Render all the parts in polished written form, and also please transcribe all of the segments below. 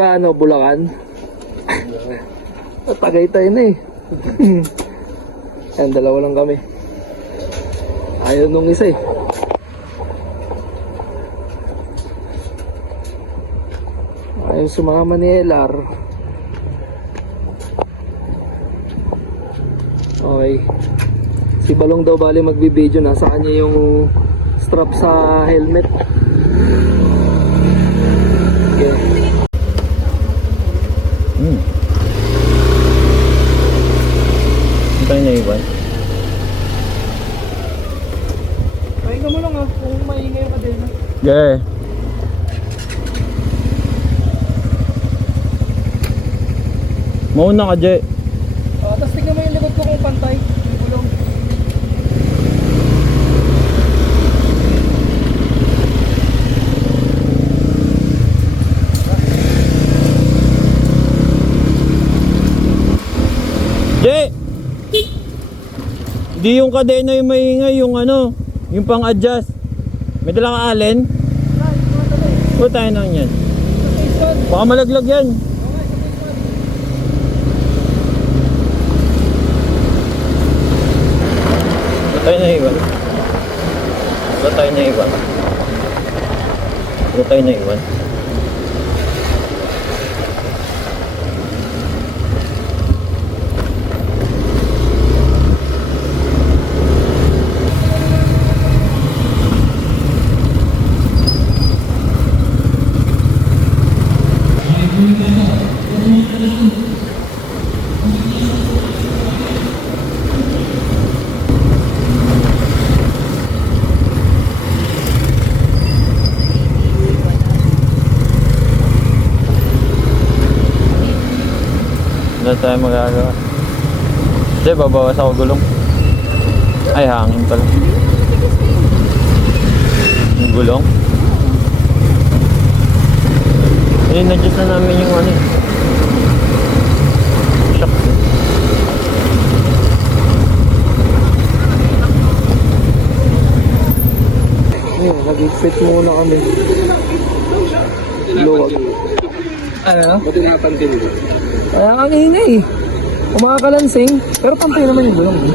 Para ano, Bulacan? Tagaytay na eh. Ayan, dalawa lang kami. Ayaw nung isa eh. Ayaw sumama ni LR. Okay. Si Balong daw bali magbibideo, nasa kanya yung strap sa helmet. Okay. Ito yung naiwan. Pahinga mo lang kung maingay ka din. Yeah. Mauna ka, Jay. Tapos tignan mo yung likod ko kung pantay. Bulong. Jay! Di yung kadena yung maingay, yung ano, yung pang-adjust. May dala ka allen? Huwag tayo nang yan. Baka malaglag yan. Huwag tayo naiwan. Huwag tayo naiwan. Huwag tayo naiwan. Wala tayo magagawa. Hindi, babawas ako gulong. Ay, hangin pala. Yung gulong. Eh, na-adjust na namin yung ano. Shock. Nag-fit muna kami. Luwag. Ano? Ba't tinapantin mo? Kaya ang ingay eh. Kumakalansing. Pero pantay naman yung gulong eh.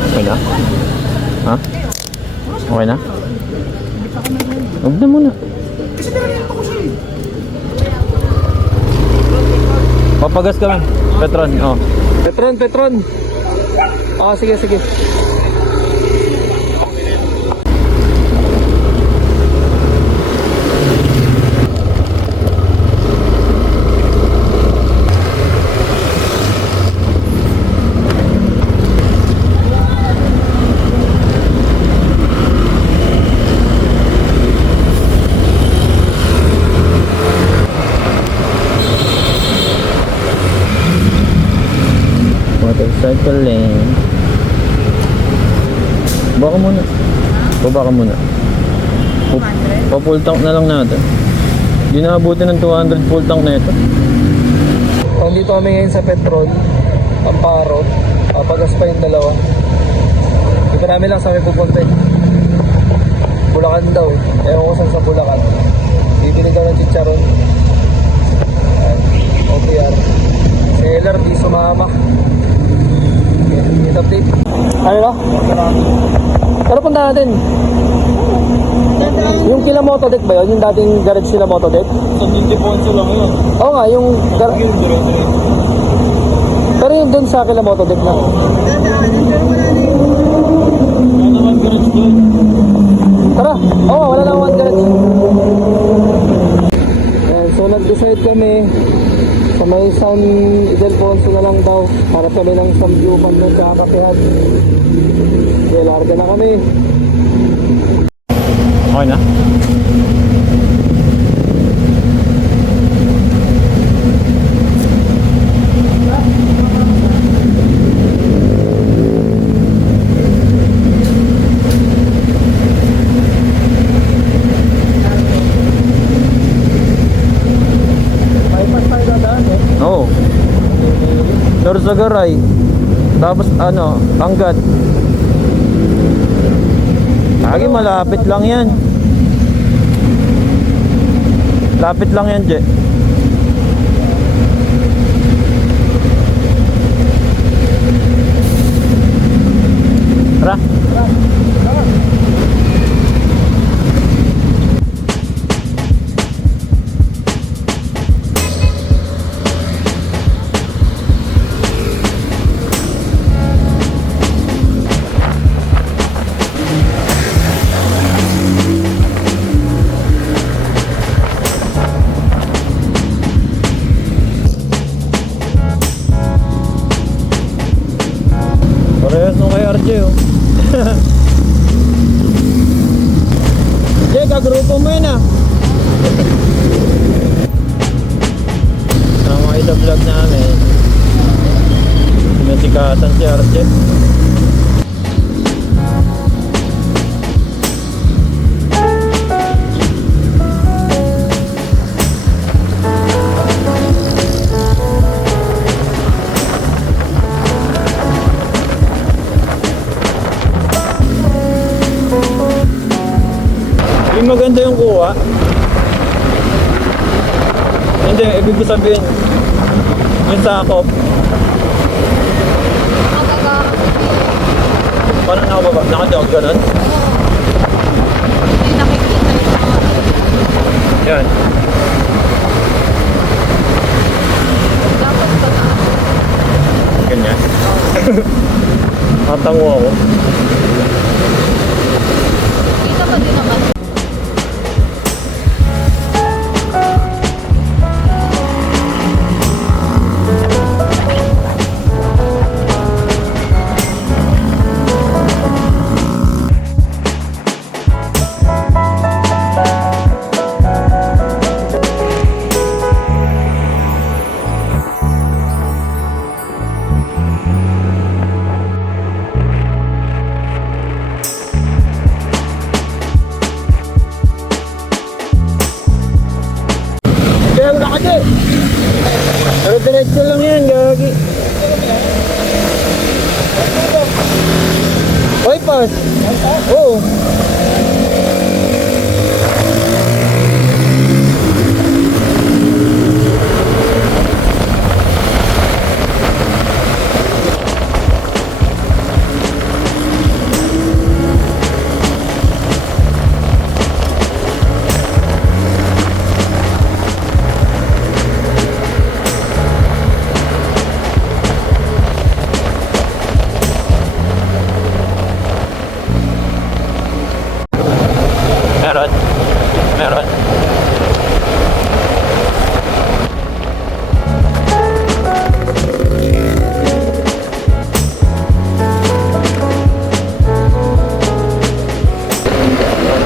Okay na? Ha? Okay na? Huwag na muna. Papagas ka lang. Petron, oh. Petron. Sige. Motorcycle lane. Baka muna. Baba ka muna. Pa-full tank na lang natin. Hindi na abutin ng 200 full tank na ito. Nandito kami ngayon sa Petron, Amparo. Papagas pa yung dalawa. Dito namin lang sa amin pupunta eh. Bulacan daw eh. Ewan ko saan sa Bulacan. Bibili daw ng chicharon. OPR. Si LR di sumama. Okay, update. Ano na? Pero punta natin. Yung kila Motodeck ba yun? Yung dating garage sila Motodeck? Sa Hindi Ponso lang yun. Oo nga, yung... Pero yung dun sa kila Motodeck na. Ano naman garage doon? Tara! Oo, wala lang one garage. Ayan, so nag-decide kami sa may San Ildefonso na lang daw para kami ng Sambyupan doon sa Kapihat. Okay, larga na kami. Okay na? Bypass tayo dadaan eh. Oo. Dorsagaray. Tapos ano, hanggat. Lagi malapit lang yan. Lapit lang yan, Je. Tara. Parehas nung kay RJ, oh. Jay, kagrupo mo yun, ah. Ang mga ida-vlog namin. Sinusikatan si RJ. Yung maganda yung kuha. Hindi, ibig ko sabihin yung sakop. Paano nakababa? Nakajog ganun? Hindi nakikita yung mga Yan. dapat sa taas. Ganyan. Matango ako. Kita pa din naman. Kaya wala ka dyan. Pero diretso lang yan, gagi. Bypass. Oo. Meron. Meron.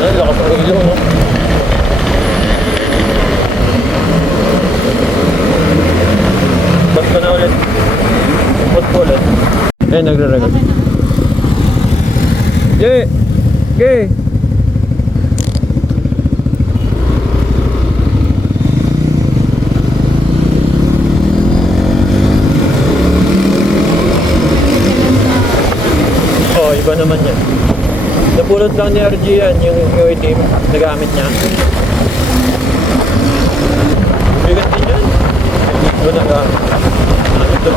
Ay, lakas ng ilaw, no? Ba't ko na ulit? Ba't ko ulit? Eh, nagre-record. Okay na. Jay! Jay! Oh, iba naman yan. Napulot lang ni RG yan, yung itim na gamit niya. Bigat din yan. Hindi ko na gamit. Ano ito?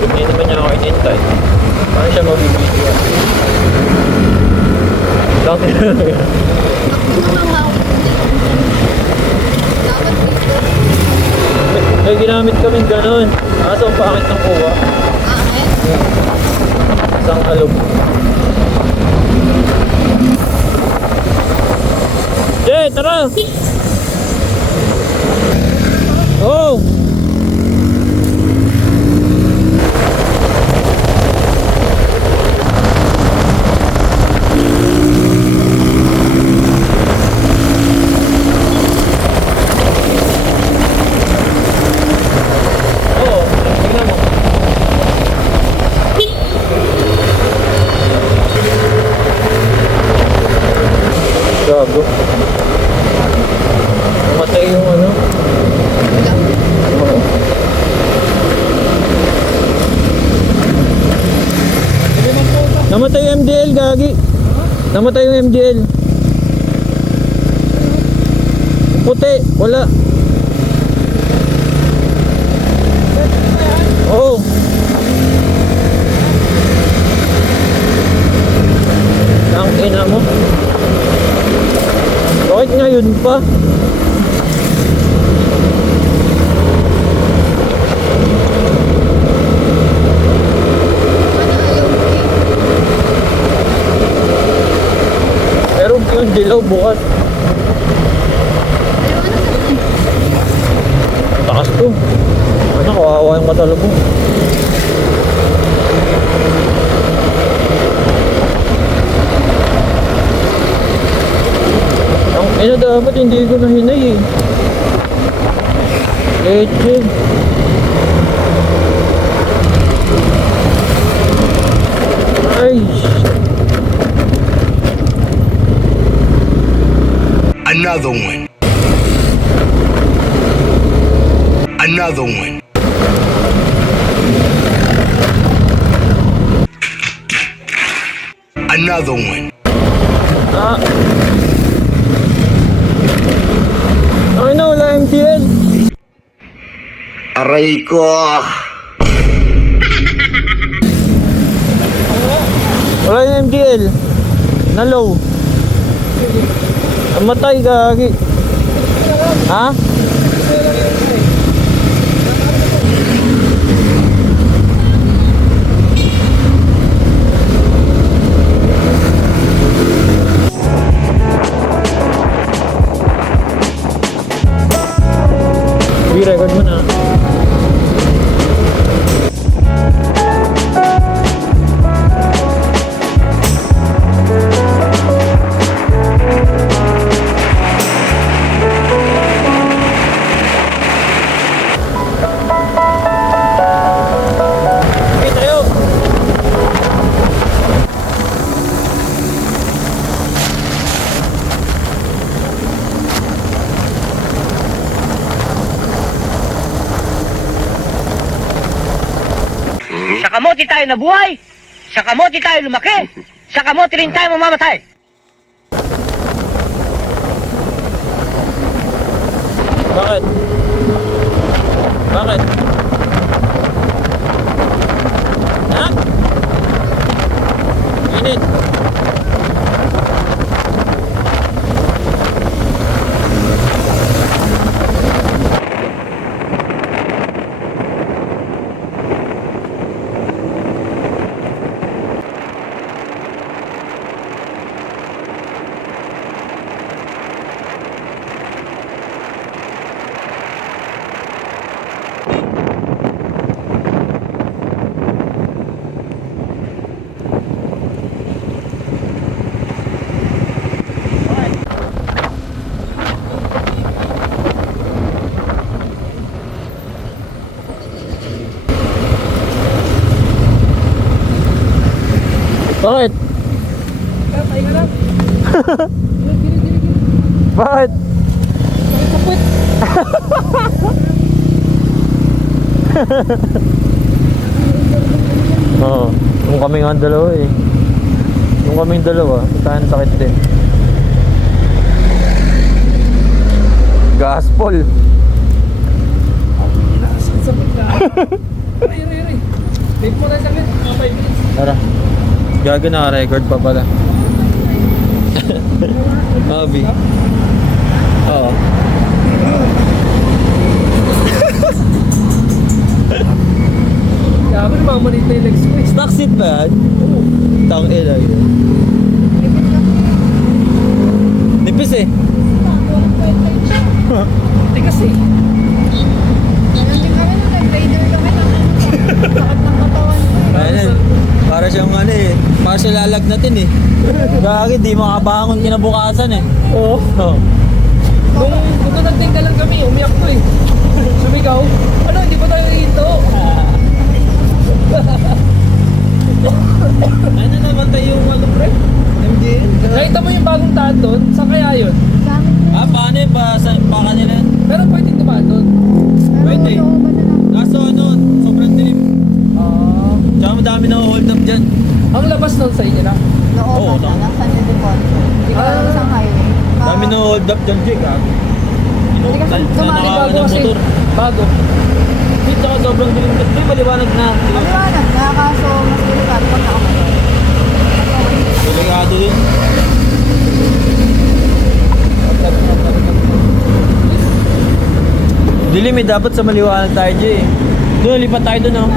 Hindi naman niya ako inintay. Paano siya mabibigyan? Dati na lang yan. Dapat dito. May ginamit kami ganun. Kaso ang pangit ng kuha. Isang alog. Jay, tara! Oh! Oo, tignan mo. Gago. gagi. Namatay yung MGL. Puti, wala. Oo. Ang ina mo. Bakit ngayon pa? Ano ayaw ko eh. Meron yung dilaw bukas. Pero ano naman? Takas to. Ano, kawawa yung matalabong. Ang ina dapat hindi ko nahinay eh. Leche. Ay. Another one. Another one. Another one. Ah. Ay na, wala MTL. Aray ko. Wala yung MTL. Na low. Namatay gagi. Ha? I-record mo na. Okay, tayo. Sa kamote tayo nabuhay, sa kamote tayo lumaki, sa kamote rin tayo mamamatay. Bakit? Bakit? Ha? Init. Bakit? Bakit? Oo, yung kami nga dalawa eh. Yung kaming dalawa, saan sakit din. Gaspol. Wait mo na saglit, mga 5 minutes. Tara. Gago, naka-record pa pala. Abi. Oo. Kaya mo namamanit na yung legs mo eh. Stock seat ba yan? Tang ila yun. Nipis eh. Tigas eh. Ganun din kami nung nag-rider kami. Sakit ng katawan ko eh. Ayun, para siyang ano eh. Para siya lalagnatin eh. Gagi, di makabangon kinabukasan eh. Oo. Oh. Nung nagtinggalan kami, umiyak ko eh. Sumigaw. Ano, hindi pa tayo hinto. Ano naman tayo yung ano pre? MDL? Nakita mo yung bagong taan doon? Saan kaya yun? Sa amin yun. Ah, paano eh? Pa kanila yan? Pero pwede dumaan doon. Pero Pwede. looban na lang. Kaso ano, sobrang dilim. Ah. Tsaka madami na hold up dyan. Ang labas doon sa inyo na. Looban up dyan, Jake, ha? Hindi kasi tumali bago kasi. Bago. Hindi, tsaka sobrang dilim. Hindi, maliwanag na. Maliwanag na, kaso mas delikado pag nakamotor. Delikado din. Dilim eh, dapat sa maliwanag tayo, Jay. Doon, lipat tayo doon, oh.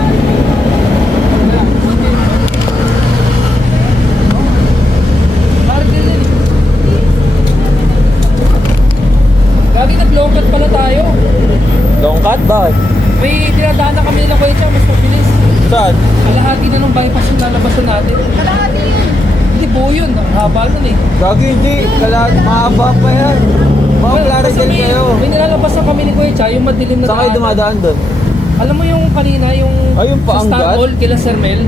Lagi nag-long cut pala tayo. Long cut? Bakit? May dinadaan na kami nila kuya siya, mas mabilis. Saan? Kalahati na nung bypass yung lalabasan natin. Kalahati yun. Hindi buo yun, ang haba nun eh. Gagi, hindi. Mahaba pa yan. Mga clarity Kasi kayo. may nilalabasan kami ni Kuya Cha, yung madilim na Saan kayo dumadaan doon? Alam mo yung kanina, yung Ay, yung sa Star paanggat? Mall, kila Sir Mel.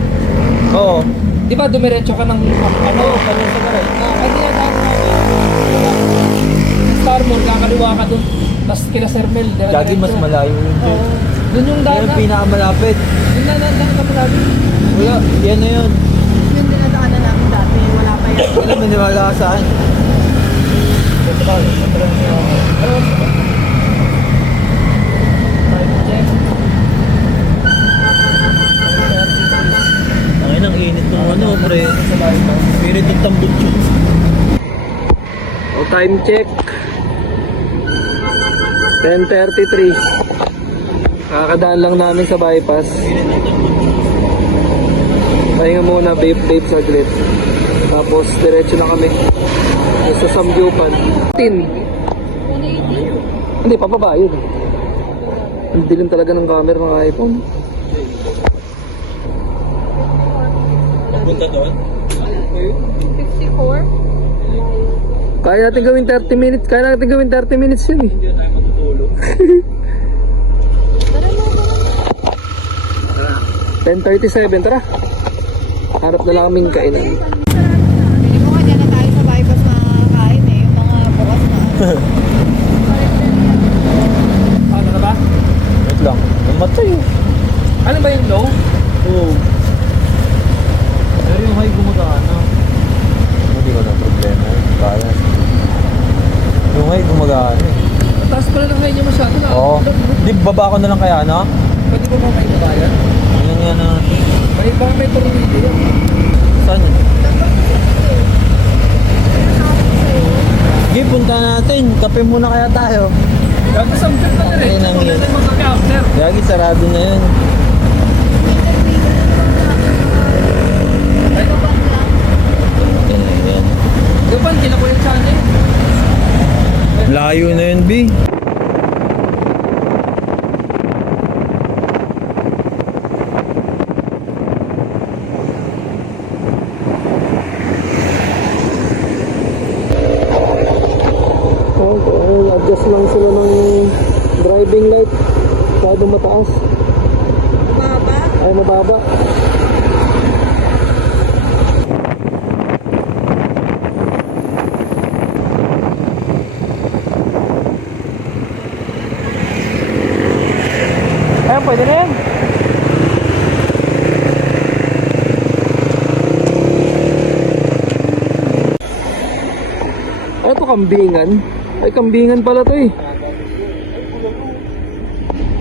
Oo. Di ba dumiretso ka ng ano, kanina sa garay. Ay, dinadaan namin. Sa Star Mall, kakaliwa ka doon. Tapos kila Sir Mel. Gagi, mas malayo yun, Jay. Oo. Doon yung Yan daan ang na. pinakamalapit. Yung nadaan ka namin. Kuya, yan na yun. Yung dinadaanan namin dati, wala pa yan. Wala maniwala ka saan. Ang inang init ng ano, pre. Init ng tambot yun. O, time check. 10:33. Kakadaan lang namin sa bypass. Pahinga muna, babe saglit. Tapos, diretso na kami. Sa Samgyupan. Hindi, pababa yun. Ang dilim talaga ng camera ng iPhone. Punta doon? 54? Kaya natin gawin 30 minutes. Kaya natin gawin 30 minutes yun eh. Hindi na tayo matutulog. 10:37, tara. Harap na lang kaming kainan. Pili ko nga dyan na tayo sa bypass na kain eh. Yung mga bukas na. Ano na ba? Wait lang. Namatay yun. Ano ba yung low? Oo. Pero yung high gumagana. Hindi ko na problema. Kaya. Yung high gumagana eh. Taas pala ng high niya masyado na. Oo. Di baba ko na lang kaya, no? Pwede ba may babayan? Yan yan na. May baka may tornilyo yan. Saan yun? Sige, punta natin. Kape muna kaya tayo. Gago samgyup na rin. Okay, nang Wala yun. na yung magkaka-after. Gagi, sarado na yun. Ayan. Gapan, kila ko yung channel. Layo na yun, B. Adjust lang sila ng driving light. Masyado mataas. Baba? Ay, mababa. Ayan, pwede na yan. Ito kambingan. Ay, kambingan pala to eh.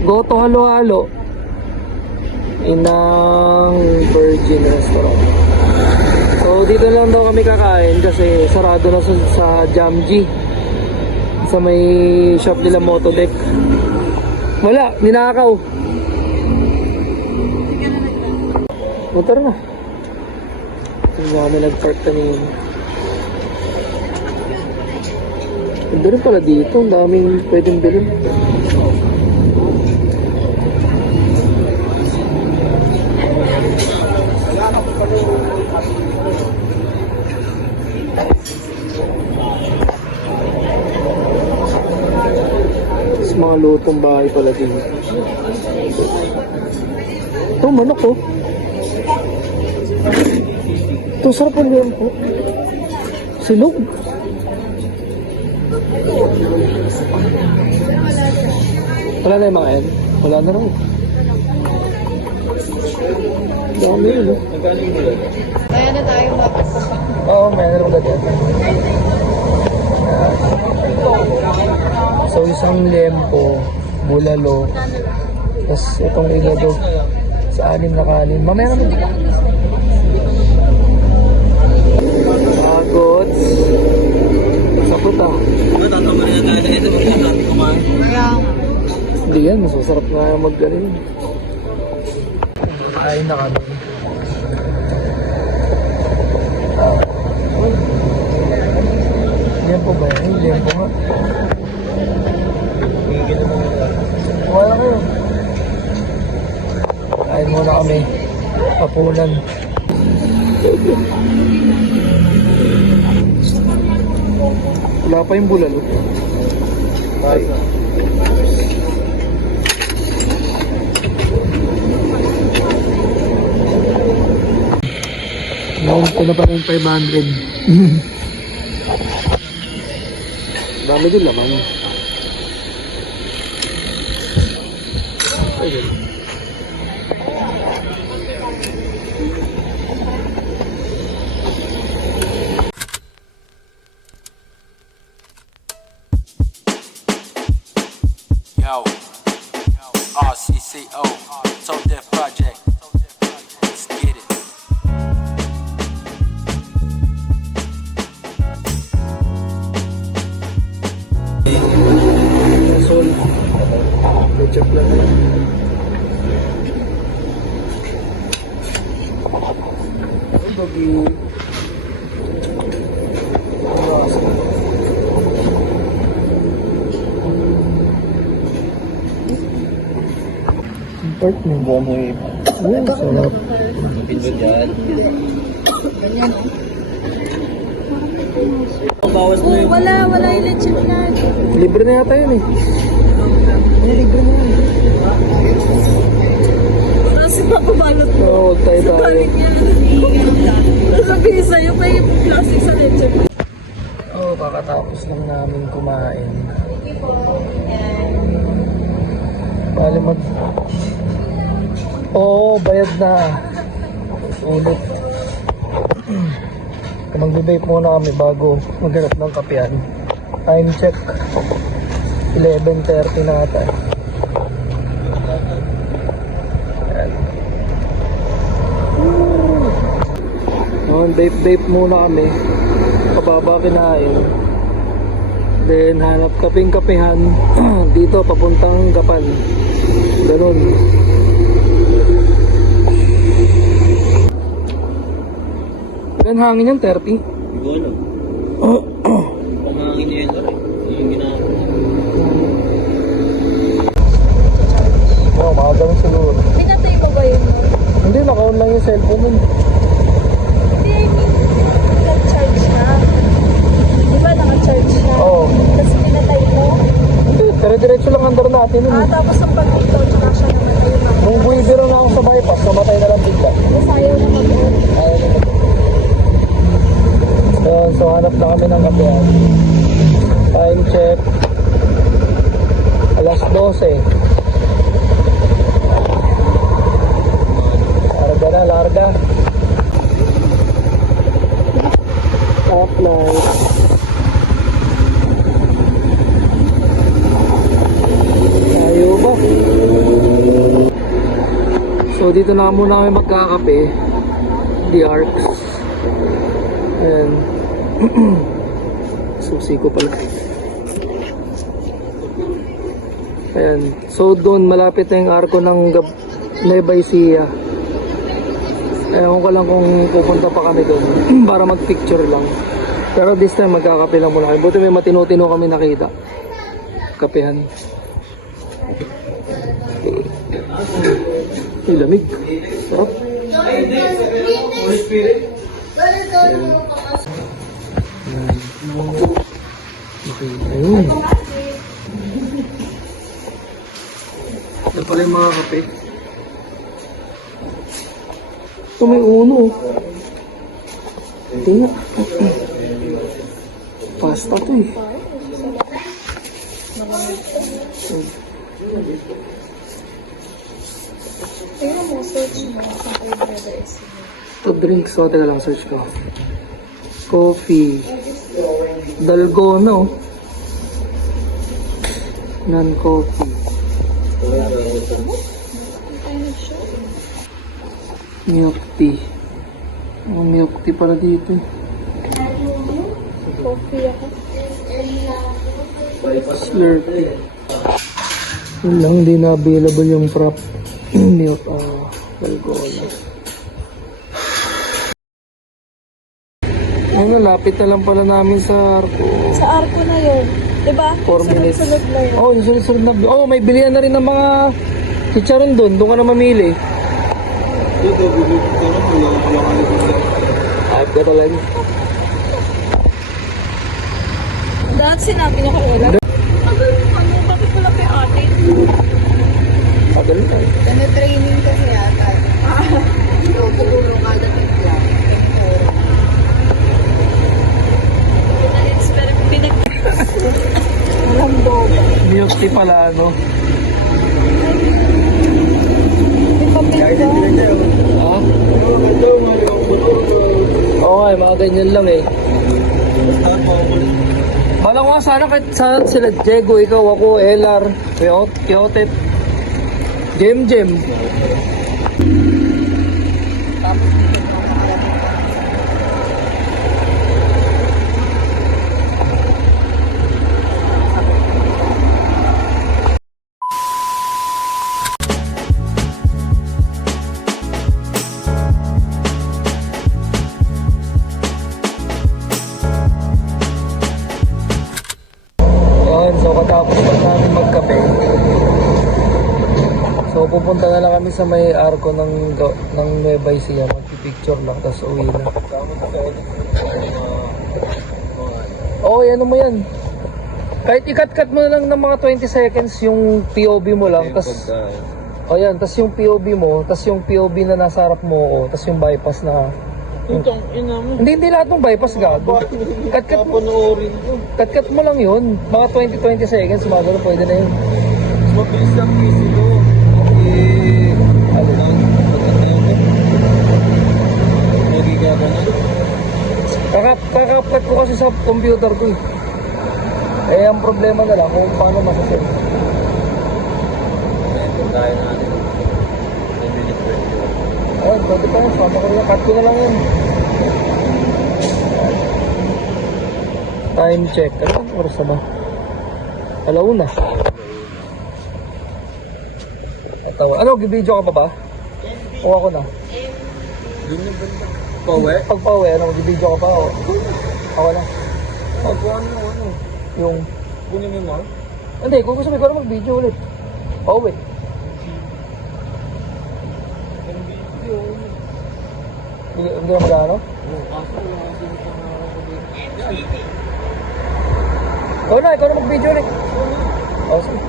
Goto halo-halo. Inang Virgin Restaurant. So, dito lang daw kami kakain kasi sarado na sa Jamji. Sa may shop nila Motodeck. Wala, ninakaw. Motor na. Hindi kami nag-park kanina. Ganda rin pala dito. Ang daming pwedeng bilhin. Tapos mga lutong bahay pala dito. Ito, manok oh. Ito, sarap ang liyan po. Silog. Wala na yung mga yan? Wala na rin. Dami yun oh. Kaya na tayo magpapasok. Oo, meron ka dyan. So isang lempo, bulalo, tapos itong igado sa 6 na kanin. Mamaya naman. Goods. Sakot ah. Hindi yan, mas masarap na mag-ganin. Kain na kami. Lempo ba yan? Lempo nga. Wala kayo. Kain muna kami. Kapunan. Wala pa yung bulalo. Ay. Ngayon ko na pa rin 500. Dami din naman. Ayun. Yo, RCCO, Tone Deaf Project. Let's get it. Sol. Ketchup lang yan. Bagi. Part mo. Wow, sarap. Wala yung lechon plan. Libre na yata yun eh. Libre na yun. Kasi papabalot mo. Oo, huwag tayo tayo. Balik yan. Sabihin sa'yo, may plastic sa lechon. Oo, kakatapos lang namin kumain. Bali mag... Oo, bayad na. Ulit. Mag-vape muna kami bago maghanap ng kapehan. Time check. 11:30 na ata. Ayan. Vape muna kami. Pababa kinain. Then hanap kaping-kapihan dito papuntang Gapan. Ganun. Ilan hangin yung 30? Golo. Pamangin niya yun rin. Yung ginawa. Oo, makagawin siguro. Pinatay mo ba yun? Hindi, naka-on lang yung cellphone nun. Hindi, I mean, nag-charge na. Di ba naka-charge na? Oo. Tapos pinatay mo? Hindi, dire-diretso lang under natin nun. Tapos ang pag-ito, tsaka siya namatay. Nung buibiro na ako sa bypass, namatay na lang bigla. Tapos ayaw na mag-ito. So hanap na kami ng kapehan. Time check. Alas 12. Larga na, larga. Top light. Tayo ba? So dito na muna kami magkakape. The Arcs. Ayan. Susi ko pala. Ayan. So doon malapit na yung arko ng Nueva Ecija. Ewan ko lang kung pupunta pa kami doon para mag-picture lang. Pero this time magkakape lang muna kami. Buti may matino-tino kami nakita. Kapehan. Ay, lamig. Sarap. Okay. Ayun. Ito pala yung mga kape. Ito may uno. Ito nga. Pasta to eh. Pero mo, search mo sa favorite is. Ito drinks. So, teka lang, search ko. Coffee. Dalgona oh. Non-coffee. Milk tea. Oh, milk tea pala dito. Coffee ako. Slurpee. Yun lang, hindi na available yung frap. Milk. Oh, Dalgona. Ano, lapit na lang pala namin sa Arco. Sa Arco na yun. Diba? 4 minutes. Sunod-sunod na yun. Oh, yung sunod-sunod na. Oh, may bilihan na rin ng mga chicharon doon. Doon ka na mamili. Ayop ka talaga. Dahil sinabi niya kay Ella. Ano, bakit wala kay ate? Tagal na. Training kasi yata. Puro kada tigla. Milk tea pala, ano? Ha? Oo nga, mga ganyan lang eh. Bala ko nga sana kahit saan sila Diego, ikaw, ako, Elar, Kyotet, Jem. Yan, so katapos pa namin magkape. So pupunta na lang kami sa may arko ng Nueva Ecija, magpipicture lang, tapos uwi na. Oo, ano mo yan. Kahit i-cut mo na lang ng mga 20 seconds yung POV mo lang, tapos o yan, tapos yung POV mo, tapos yung POV na nasa harap mo, tapos yung bypass na Itong ina mo. hindi lahat ng bypass gago. Cut mo lang yun. Mga 20 seconds, mga ganun, pwede na yun. Mabilis lang easy ko. Ano lang? Kaka-cut ko kasi sa computer ko eh. Eh, ang problema na lang kung paano masaset. Ayun, pwede pa yun. Sama ko lang. Cut ko na lang yun. Time check. Ano ang oras na ba? Alauna. Ano, gibidyo ka pa ba? O ako na? Pag pauwi, ano, gibidyo ka pa o? Ako na. Yung... Hindi, kung gusto mo ikaw na mag-video ulit. Pauwi. Hindi na magano? Ikaw na mag-video ulit. Oh, sige.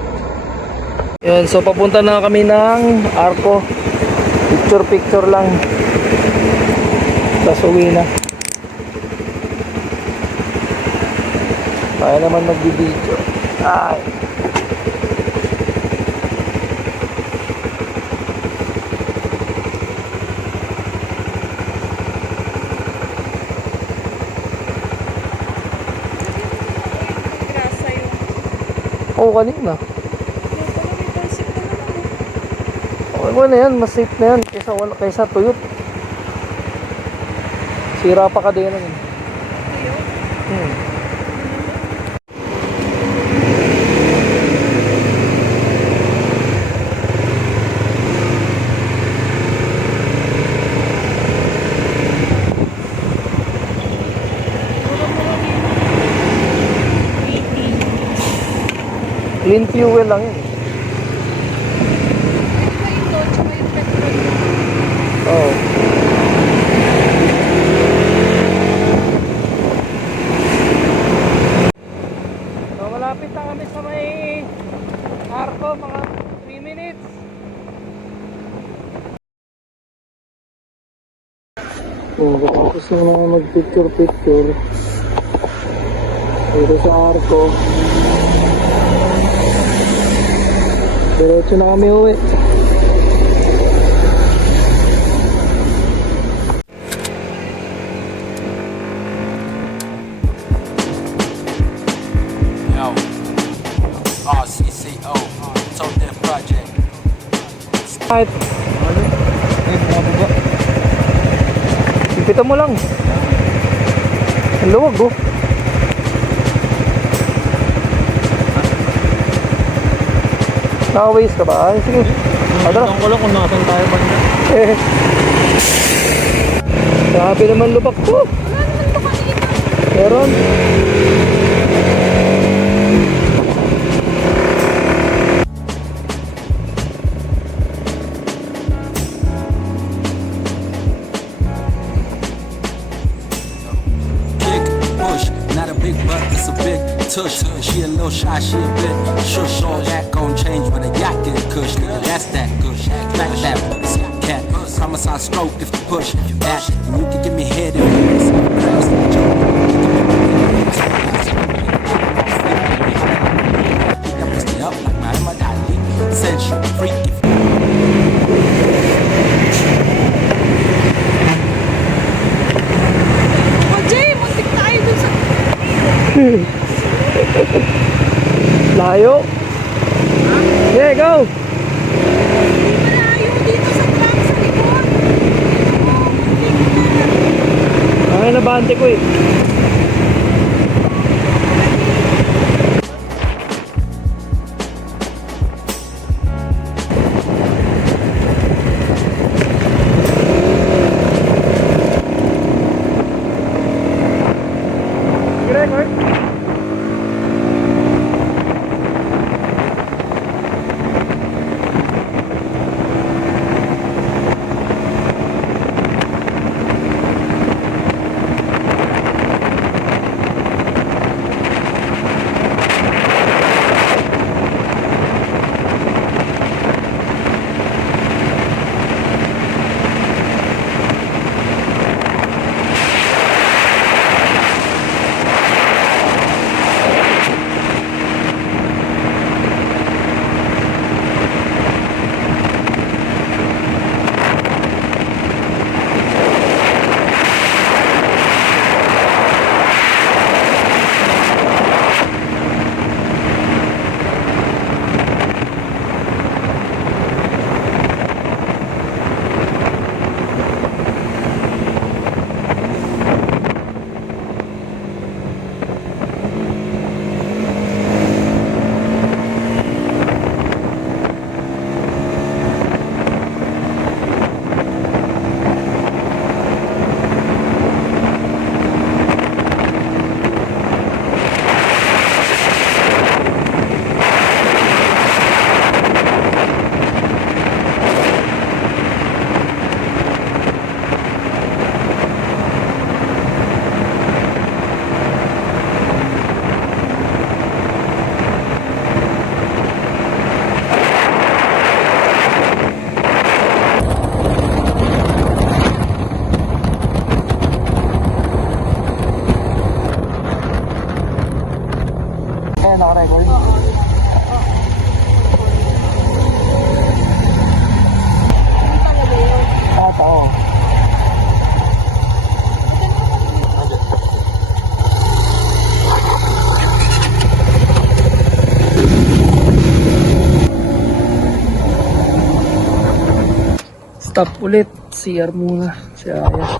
Yun, so papunta na kami ng Arco. Picture lang. Tapos uwi na. Kaya naman mag-video. Ay. Grasa yung... Oo, kanina. Okay mo na yan, mas safe na yan kaysa tuyot. Sira pa kadena yun. Clean fuel lang yun. Ito, tsaka yung petrol. Oo. So, malapit na kami sa may Arco, mga 3 minutes. Tapos na mga mag-picture dito sa Arco. Diretso na kami uwi. Yo, RCC Kahit. Ipitan mo lang. Ang luwag oh. Naka-waste ka ba? Ay, sige. Tara. Ang kulo kung nasan tayo banda. Grabe naman lubak to. Meron. Kick, push, not a big butt, it's a big tush. She a little shy, she a bit shush. All that gon' change when a yacht get cush. Nigga, that's that gush. Back that pussy cat. Promise I'll stroke if you push that. And you can give me head if you miss. Crazy joke. That pussy up like my daddy. Sensual, freaky. O Jay, muntik tayo dun sa... Layo. Yeah, go. Malayo dito sa truck sa likod. Ay, nabante ko eh. Record? Kaya naka-record. Oo. Stop ulit. CR muna. Si Aya.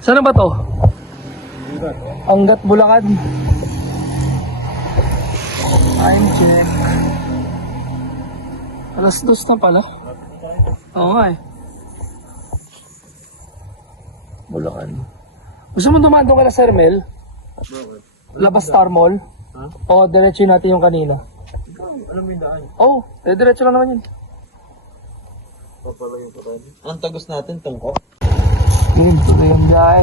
Saan na ba to? Angat Bulacan. Time check. Alas 2 na pala. Oo nga eh. Bulacan. Gusto mo dumaan doon ka na Sermel? Labas Star Mall? O diretso natin yung kanina? Ano mo yung daan? Oo, diretso lang naman yun. Ang tagos natin, tungko. Yun, ito yung biyahe.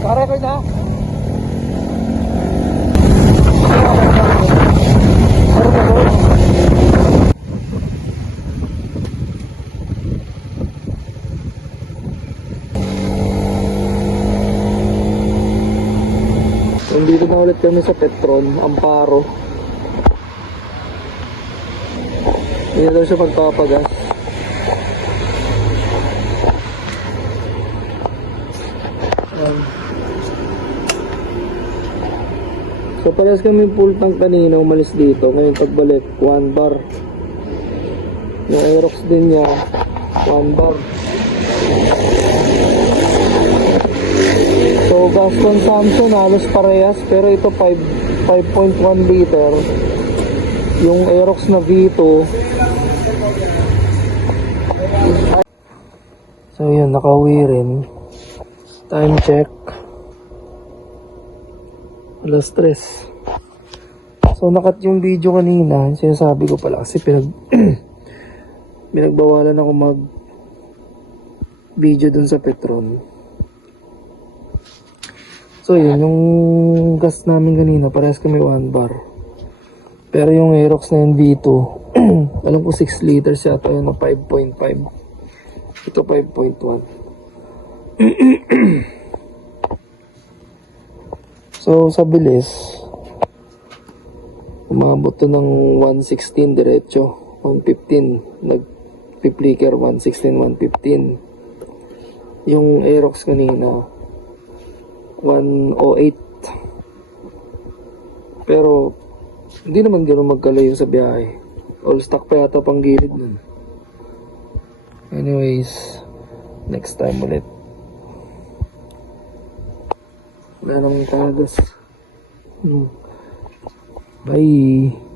Naka-record na? Nandito na ulit kami sa Petron, Amparo. Hindi na daw siya magpapagas. So parehas kami full tank kanina, umalis dito. Ngayon pagbalik, 1 bar. Yung Aerox din niya, 1 bar. So gas consumption halos parehas, pero ito 5.1 liter. Yung Aerox na V2. So yun, nakauwi rin. Time check. Alas 3. So nakat yung video kanina, yung sinasabi ko pala kasi pinagbawalan ako mag video dun sa Petron. So yun, yung gas namin kanina, parehas kami 1 bar. Pero yung Aerox na yung V2, alam ko 6 liters yata yun, 5.5. Ito 5.1. So sa bilis, umabot to ng 116 diretso, 115, nag-flicker 116, 115. Yung Aerox kanina 108. Pero hindi naman gano'n magkalayo sa biyahe. All stock pa yata pang gilid nun. Anyways, next time ulit. Wala namang tagas. Bye.